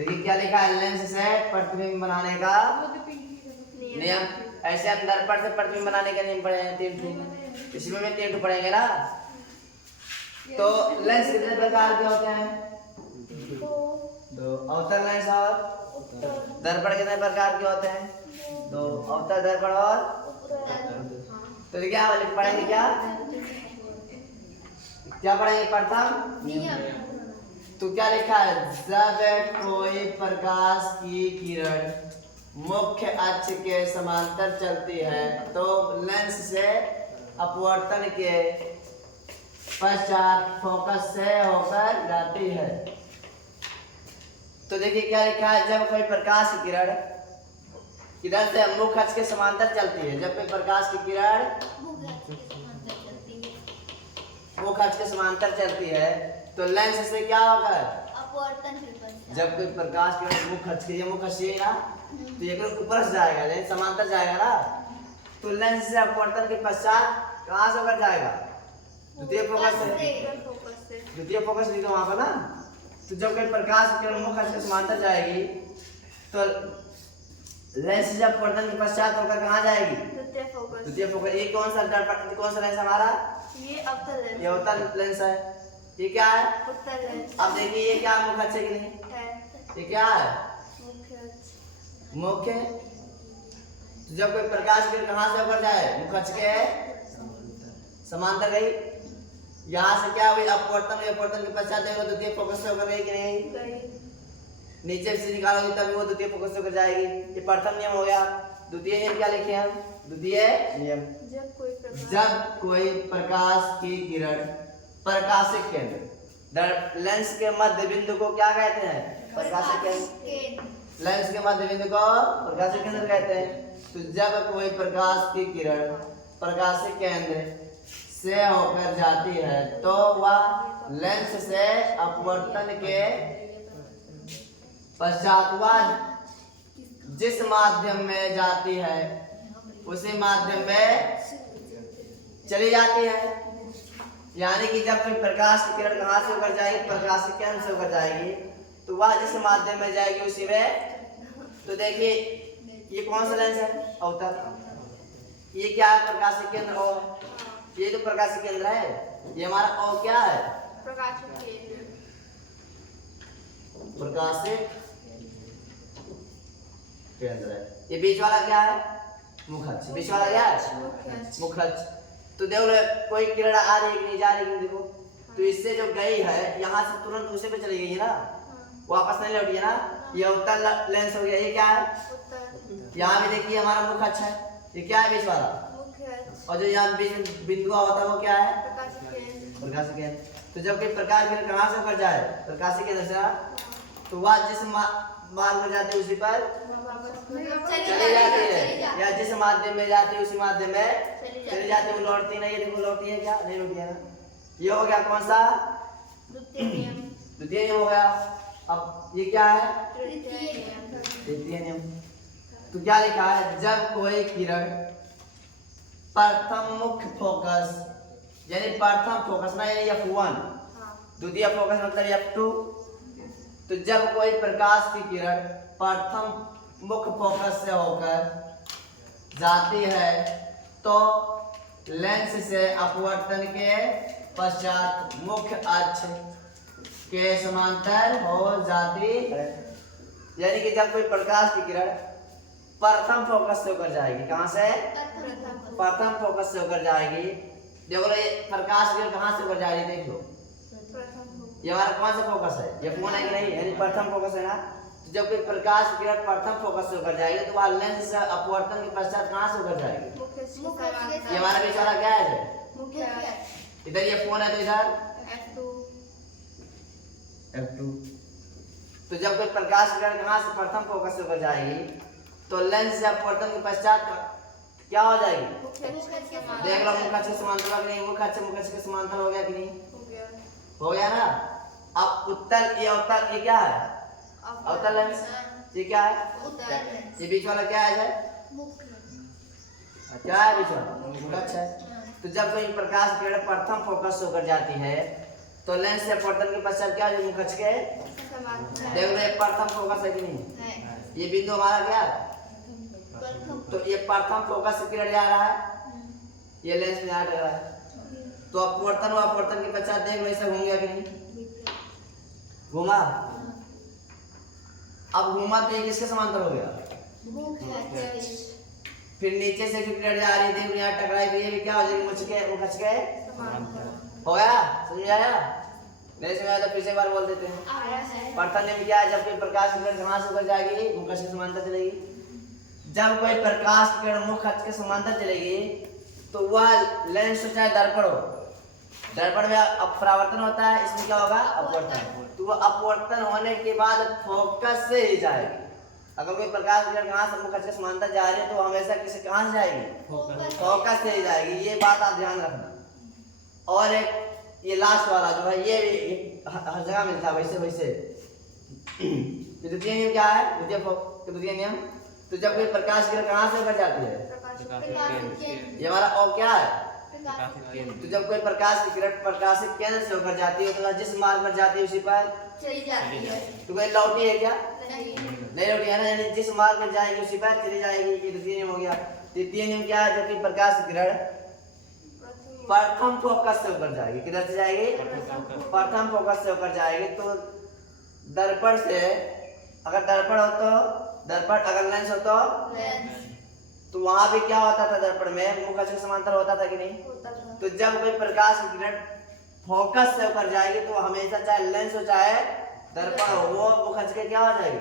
देखिए क्या लिखा है, लेंस से प्रतिबिंब बनाने का नियम। ऐसे हम दर्पण से प्रतिबिंब बनाने का नियम पढ़े हैं 3 ठो, इसमें भी 3 ठो पढ़ेंगे ना। तो लेंस कितने प्रकार के होते हैं? 2। अवतल लेंस और दर्पण कितने प्रकार के होते हैं? 2। अवतल दर्पण और तो क्या पढ़ेंगे, क्या पढ़ेंगे? प्रथम तो क्या लिखा है, जब कोई प्रकाश की किरण मुख्य अक्ष के समांतर चलती है तो लेंस से अपवर्तन के पश्चात फोकस से होकर जाती है। तो देखिए क्या लिखा है, जब कोई प्रकाश की किरण किधर से मुख्य अक्ष के समांतर चलती है, जब कोई प्रकाश की किरण मुख्य अक्ष के समांतर चलती है तो लेंस से क्या होगा, अपवर्तन। जब कोई प्रकाश की किरण मुख्य अक्ष के मुख्य अक्ष ना तो ये ऊपर से जाएगा, लेंस समांतर जाएगा ना, तो लेंस से अपवर्तन के पश्चात कहां से होकर जाएगा, द्वितीय फोकस से। द्वितीय फोकस लिखो वहां पर ना। तो जब कोई प्रकाश की किरण मुख्य अक्ष के समांतर जाएगी तो लेंस से अपवर्तन के पश्चात होकर कहां जाएगी, द्वितीय फोकस। ये कौन सा लेंस हमारा, ये अवतल लेंस है। ये क्या है, उत्तल लेंस। अब देखिए ये क्या मुख्य अक्ष है कि नहीं है, ये क्या है, मुख्य। जब कोई प्रकाश की किरण कहां से होकर जाए, मुख्य अक्ष के समांतर गई, यहाँ से क्या हुई, अपवर्तन। अपवर्तन के पश्चात देखो द्वितीय फोकस से होकर गई कि नहीं, नीचे से निकालोगे तभी वो द्वितीय फोकस से होकर जाएगी। ये प्रथम नियम हो गया। द्वितीय नियम क्या लिखे हम, द्वितीय नियम, जब कोई प्रकाश की किरण प्रकाशिक केंद्र लेंस के मध्य बिंदु को क्या कहते हैं, प्रकाशिक केंद्र। लेंस के मध्य बिंदु को प्रकाशिक केंद्र कहते हैं। तो जब कोई प्रकाश की किरण प्रकाशिक केंद्र से होकर जाती है तो वह लेंस से अपवर्तन के पश्चात वह जिस माध्यम में जाती है उसी माध्यम में चली जाती है। यानी कि जब कोई प्रकाश की किरण कहां से होकर जाएगी, प्रकाशिक केंद्र से होकर जाएगी, तो वह जिस माध्यम में जाएगी उसी में। तो देखिए ये कौन सा लेंस है, अवतल। ये क्या है, प्रकाशिक केंद्र। और ये तो प्रकाशिक केंद्र है, ये हमारा और क्या है, प्रकाशिक केंद्र। प्रकाशिक केंद्र है। ये बीच वाला क्या है, मुख्य अक्ष। बीच वाला क्या है, मुख्य अक्ष। तो देखो कोई किरण आ रही है कि नहीं जा रही है, देखो तो इससे जो गई है यहाँ से तुरंत दूसरे पे चली गई है ना, वापस नहीं लौटी है ना। ये अवतल लेंस हो गया। ये क्या है, यहाँ भी देखिए हमारा मुख्य अक्ष है, ये क्या है, बीच वाला। और जो यहाँ बीच बिंदु होता है वो क्या है, प्रकाशिक केंद्र। तो जब कोई प्रकाश किरण कहाँ से होकर जाए, प्रकाशिक केंद्र से, तो वह जिस मार्ग में जाती है उसी पर चली जाती है, या जिस माध्यम में जाती है उसी माध्यम में चली जाती है। वो लौटती नहीं है, देखो लौटती है क्या, नहीं लौटती है ना। ये हो गया कौन सा, द्वितीय नियम हो गया। अब ये क्या है, तृतीय नियम। तो क्या लिखा है, जब कोई किरण प्रथम मुख्य फोकस यानी प्रथम फोकस ना यानी F1, द्वितीय फोकस मतलब F2। तो जब कोई प्रकाश की किरण प्रथम मुख्य फोकस से होकर जाती है तो लेंस से अपवर्तन के पश्चात मुख्य अक्ष के समांतर हो जाती है। यानी कि जब कोई प्रकाश की किरण प्रथम फोकस से होकर जाएगी, कहां से, प्रथम फोकस से होकर जाएगी। देखो ये प्रकाश की किरण कहां से होकर जा रही है, देख लो ये हमारा कौन सा फोकस है, ये फोन है कि नहीं, यानी प्रथम फोकस है ना। तो जब कोई प्रकाश की किरण प्रथम फोकस से होकर जाएगी तो वह लेंस से अपवर्तन के पश्चात कहां से होकर जाएगी, ये हमारा बीच वाला क्या है, इधर ये फोन है तो इधर F2। तो जब कोई प्रकाश की किरण कहां से प्रथम फोकस से होकर जाएगी तो लेंस से अपवर्तन के पश्चात क्या हो जाएगी, देख लो मुख्य अक्ष के समांतर हो गया, मुख्य अक्ष के समांतर हो गया कि नहीं, हो गया ना। अब उत्तल, ये अवतल, ये क्या है, अवतल लेंस। ये क्या है, ये बीच वाला क्या है, क्या है बीच वाला, मुख्य अक्ष है। तो जब कोई प्रकाश की किरण प्रथम फोकस से होकर जाती है तो लेंस से अपवर्तन के पश्चात क्या हो, मुख खच के समांतर देख लो ये प्रथम फोकस है कि नहीं, है। ये बिंदु हमारा क्या है, प्रथम तो ये प्रथम फोकस से किरण जा रहा है, ये लेंस में यहाँ लग रहा है, तो अपवर्तन हुआ, अपवर्तन के पश्चात देख लो इसे घूम गया कि नहीं, घूमा। अब घूमा तो ये किसके समांतर हो गया, मुख खच फिर नीचे से जो किरण जा रही है देखो यहाँ टकराई, तो ये भी क्या हो जाएगी, मुख खच के समांतर हो गया, समझ में आया, नहीं समझ आया तो फिर से एक बार बोल देते हैं। आया है। प्रथम नियम क्या है, जब कोई प्रकाश की किरण कहाँ से होकर जाएगी, मुख खच के समांतर चलेगी। जब कोई प्रकाश की किरण मुख खच के समांतर चलेगी तो वह लेंस हो चाहे दर्पण हो, दर्पण में अपरावर्तन होता है, इसमें क्या होगा, अपवर्तन, तो वो अपवर्तन होने के बाद फोकस से ही जाएगी। अगर कोई प्रकाश की किरण कहाँ से मुख खच के समांतर जा रही है तो हमेशा किसी कहाँ से जाएगी, फोकस से ही जाएगी, ये बात आप ध्यान रखना। और एक ये लास्ट वाला जो है ये भी हर जगह मिलता है वैसे वैसे। द्वितीय नियम क्या है, द्वितीय नियम, तो जब कोई प्रकाश किरण कहाँ से होकर जाती है, ये हमारा और क्या है, तो जब कोई प्रकाश की किरण प्रकाशित केंद्र से होकर जाती है तो जिस मार्ग पर जाती है उसी पर चली जाती है। तो कोई लौटी है क्या, नहीं। नहीं लौटी है ना, यानी जिस मार्ग में जाएगी उसी पर चली जाएगी, ये द्वितीय नियम हो गया। तृतीय नियम क्या है, जबकि प्रकाश की किरण प्रथम फोकस से होकर जाएगी, किधर से जाएगी, प्रथम फोकस से होकर जाएगी, तो दर्पण से, अगर दर्पण हो तो दर्पण, अगर लेंस हो तो लेंस तो वहां भी क्या होता था, दर्पण में मुख खच के समांतर होता था कि नहीं। होता था। तो जब कोई प्रकाश की किरण फोकस से होकर जाएगी तो हमेशा चाहे लेंस हो चाहे दर्पण हो वो मुख खच के क्या हो जाएगी,